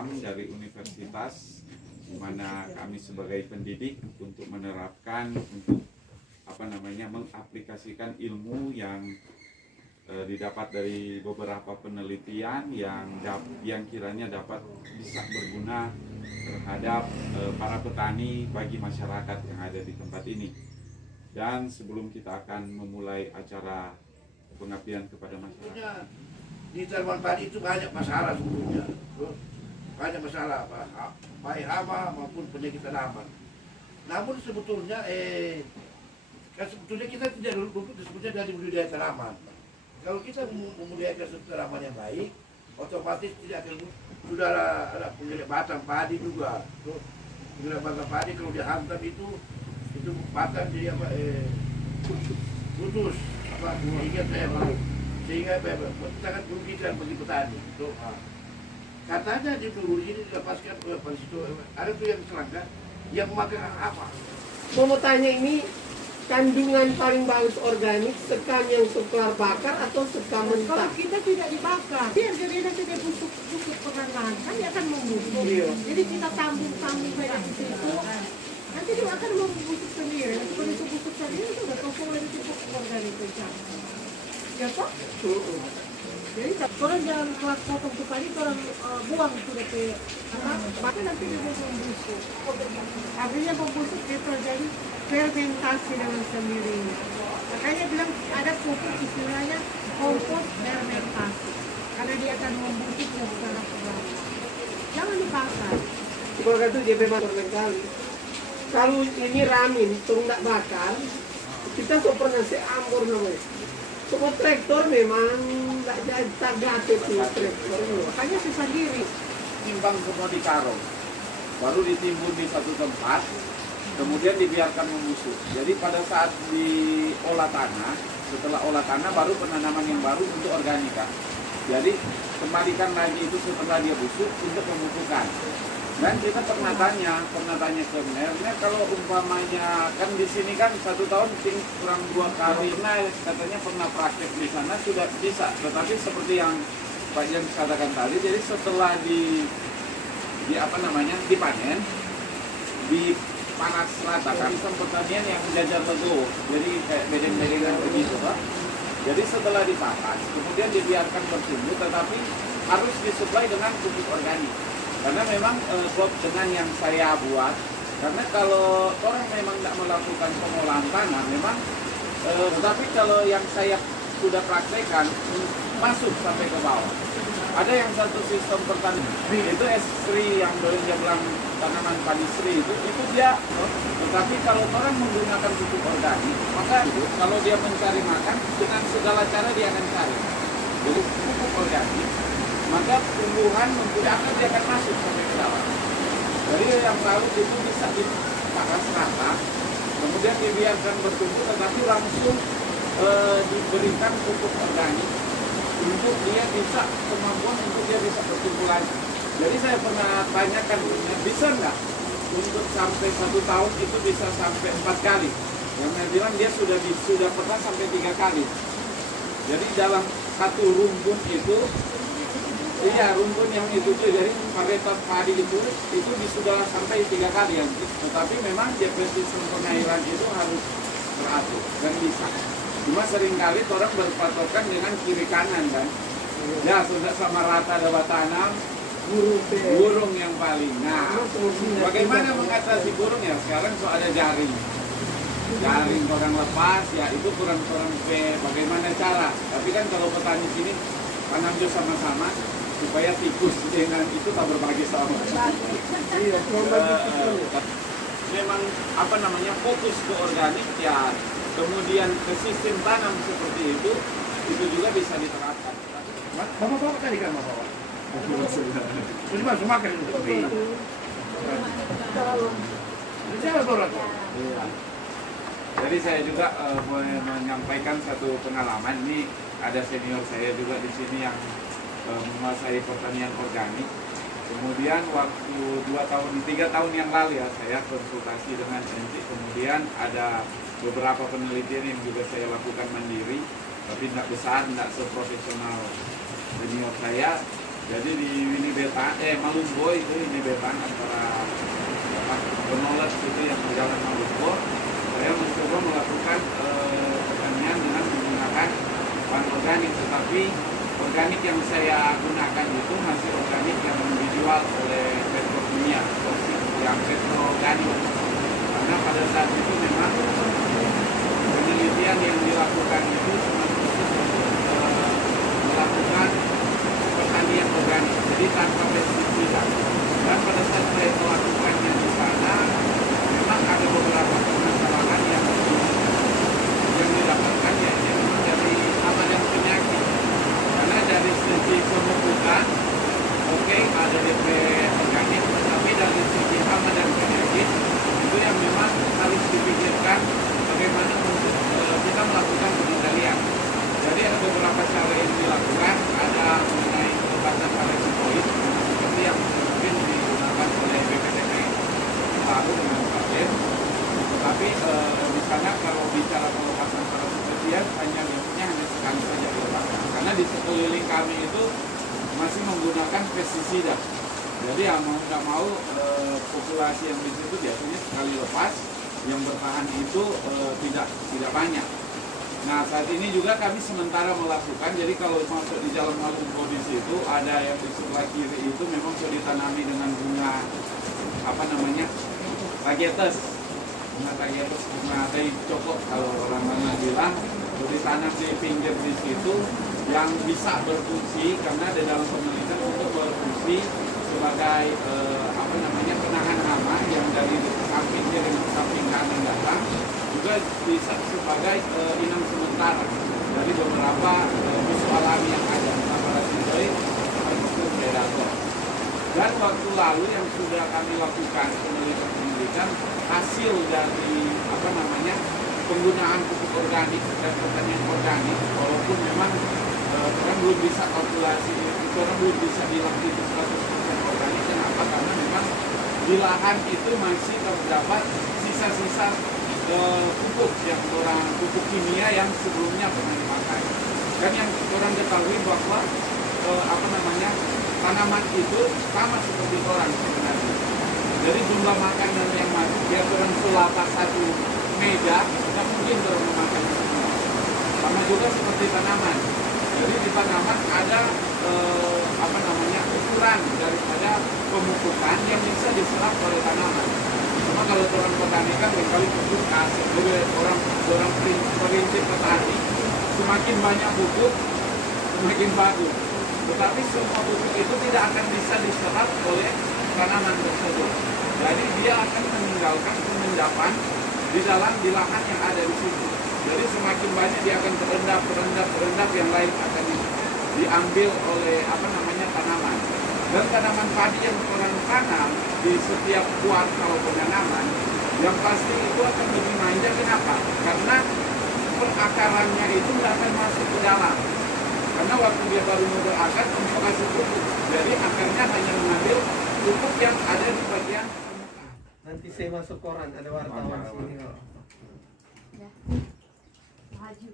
program dari universitas, di mana kami sebagai pendidik untuk menerapkan, untuk mengaplikasikan ilmu yang didapat dari beberapa penelitian yang kiranya dapat bisa berguna terhadap para petani bagi masyarakat yang ada di tempat ini. Dan sebelum kita akan memulai acara pengabdian kepada masyarakat, di tanaman padi itu banyak masalah sebetulnya, banyak masalah baik hama maupun penyakit tanaman. Namun sebetulnya kita tidak luput sebetulnya dari budidaya tanaman. Kalau kita memuliakan tanaman yang baik, otomatis tidak akan sudah ada pemilik batang padi juga. Pemilik batang padi kalau dihantam itu batang jadi putus sehingga sangat merugikan bagi petani. Katanya di dulu ini dilepaskan oleh situ ada tuh yang selangkah yang memakan apa? Mau tanya ini kandungan paling bagus organik sekam yang suklar bakar atau sekam mentah? Kalau kita tidak dibakar, biar dia tidak busuk perlahan kan dia akan membusuk. Iya. Jadi kita tambung kayak di situ, nanti dia akan membusuk sendiri. Nanti kalau itu busuk sendiri itu udah kosong lagi pupuk organik saja. Ya Pak? Jadi kalau jangan potong tuh tadi orang buang sudah ke maka nanti dia membusuk. Artinya membusuk dia terjadi fermentasi dengan sendirinya. Makanya bilang ada pupuk istilahnya kompos fermentasi. Karena dia akan membusuk dan secara pelan. Jangan dibakar. Kalau kata dia memang kali. Kalau ini ramin, tunggak bakar, kita so pernah seambur namanya. Semua traktor memang tak gatel sih traktor. Makanya susah diri. Timbang semua di karung, baru ditimbun di satu tempat, kemudian dibiarkan membusuk. Jadi pada saat diolah tanah, setelah olah tanah baru penanaman yang baru untuk organika. Jadi kembalikan lagi itu setelah dia busuk untuk pemupukkan. Dan kita pernah tanya ke Ner kalau umpamanya kan di sini kan 1 tahun kurang 2 kali. Nah katanya pernah praktek di sana sudah bisa, tetapi seperti yang Pak Jens katakan tadi, jadi setelah dipanen di panas rata kan sistem pertanian yang jajar legowo, jadi kayak bedeng-bedengan begitu Pak. Jadi setelah dipakas kemudian dibiarkan bertumbuh, tetapi harus disuplai dengan pupuk organik. Karena memang dengan yang saya buat, karena kalau orang memang tidak melakukan pengolahan tanah memang tetapi kalau yang saya sudah praktekkan masuk sampai ke bawah. Ada yang satu sistem pertanian itu S3 yang dia bilang tanaman padi Sri itu dia, tetapi kalau orang menggunakan pupuk organik maka kalau dia mencari makan dengan segala cara dia akan cari. Jadi pupuk organik maka tumbuhan memudahkan dia akan masuk sampai ke dalam. Jadi yang laut itu bisa dipakas rata, kemudian dibiarkan bertumbuh, tetapi langsung diberikan pupuk organik untuk dia bisa kemampuan untuk dia bisa bertumbuh lagi. Jadi saya pernah tanyakan, bisa nggak untuk sampai 1 tahun itu bisa sampai 4 kali? Yang saya bilang dia sudah pernah sampai 3 kali. Jadi dalam satu rumpun itu, iya rumpun yang itu tuh dari varietas padi itu sudah sampai 3 kali ya. Tetapi memang sistem pengairan itu harus teratur dan bisa. Cuma seringkali orang berpatokan dengan kiri kanan kan. Ya sudah sama rata dapat tanam, burung yang paling. Nah, bagaimana mengatasi burung ya? Sekarang so ada jaring orang lepas ya, itu kurang bagaimana cara. Tapi kan kalau petani sini tanam sama-sama supaya tikus dengan itu tak berbagi sama. Memang fokus ke organik ya, kemudian ke sistem tanam seperti itu juga bisa diterapkan. Bapak tadi kan bapak. Terus masuk makan itu. Jangan borak. Jadi saya juga boleh menyampaikan satu pengalaman. Ini ada senior saya juga di sini yang menguasai pertanian organik. Kemudian waktu 3 tahun yang lalu ya saya konsultasi dengan Enti. Kemudian ada beberapa penelitian yang juga saya lakukan mandiri, tapi tidak besar, tidak seprofesional senior saya. Jadi di Malunggo itu Winibetan antara Bonoles itu yang berjalan Malunggo, saya mencoba melakukan pertanian dengan menggunakan bahan organik, tetapi organik yang saya gunakan itu masih organik yang dijual oleh Petrokimia, yang petroorganik. Karena pada saat itu memang penelitian yang dilakukan itu cuma melakukan pertanian organik, jadi tanpa pestisida. Dan pada saat saya melakukannya di sana, memang ada beberapa permasalahan yang didapatkan, yaitu memang dari hama dan penyakit. Karena dari segi pemupukan, oke, ada DP organik, tapi dari segi hama dan penyakit itu yang memang harus dipikirkan bagaimana untuk kita melakukan pengendalian. Jadi ada beberapa cara yang dilakukan, ada mengenai pengobatan parasitoid seperti yang mungkin digunakan oleh BPTP baru dengan pasien. Tetapi misalnya kalau bicara pengobatan parasitoid hanya sekali saja dilepaskan. Karena di sekeliling kami itu masih menggunakan pestisida. Jadi ya mau nggak mau populasi yang di situ biasanya sekali lepas, yang bertahan itu tidak banyak. Nah saat ini juga kami sementara melakukan, jadi kalau masuk di Jalan Malunggo di situ ada yang di sebelah kiri itu memang sudah ditanami dengan bunga tagetes, bunga teh cokok kalau orang-orang bilang, sudah ditanam di pinggir di situ yang bisa berfungsi karena di dalam penelitian untuk berfungsi sebagai penahan hama yang dari samping kiri dan samping kanan datang, juga bisa sebagai inang sementara dari beberapa musuh alami yang ada, parasitoid termasuk predator. Dan waktu lalu yang sudah kami lakukan penelitian hasil dari penggunaan pupuk organik dan pertanian organik, walaupun memang orang belum bisa kalkulasi, orang belum bisa bilang itu 100% organik. Kenapa? Karena memang di lahan itu masih terdapat sisa-sisa pupuk kimia yang sebelumnya pernah dipakai. Dan yang orang ketahui bahwa tanaman itu sama seperti orang sebenarnya. Jadi jumlah makanan yang masuk, dia orang sulapa satu meja, tidak mungkin orang memakan semua. Sama juga seperti tanaman. Jadi di tanaman ada ukuran daripada pemupukan yang bisa diserap oleh tanaman. Cuma kalau orang petani kan kali pupuk asik, jadi orang prinsip petani, semakin banyak pupuk semakin bagus. Tetapi semua pupuk itu tidak akan bisa diserap oleh tanaman tersebut. Jadi dia akan meninggalkan pengendapan di lahan yang ada di situ. Jadi semakin banyak dia akan terendap, yang lain akan diambil oleh tanaman. Dan tanaman padi yang orang tanam di setiap kuartal penanaman, yang pasti itu akan lebih manja. Kenapa? Karena perakarannya itu nggak akan masuk ke dalam. Karena waktu dia baru berakar untuk masuk pupuk, jadi akarnya hanya mengambil pupuk yang ada di bagian permukaan. Nanti saya masuk koran, ada wartawan sini. Ya. Maju.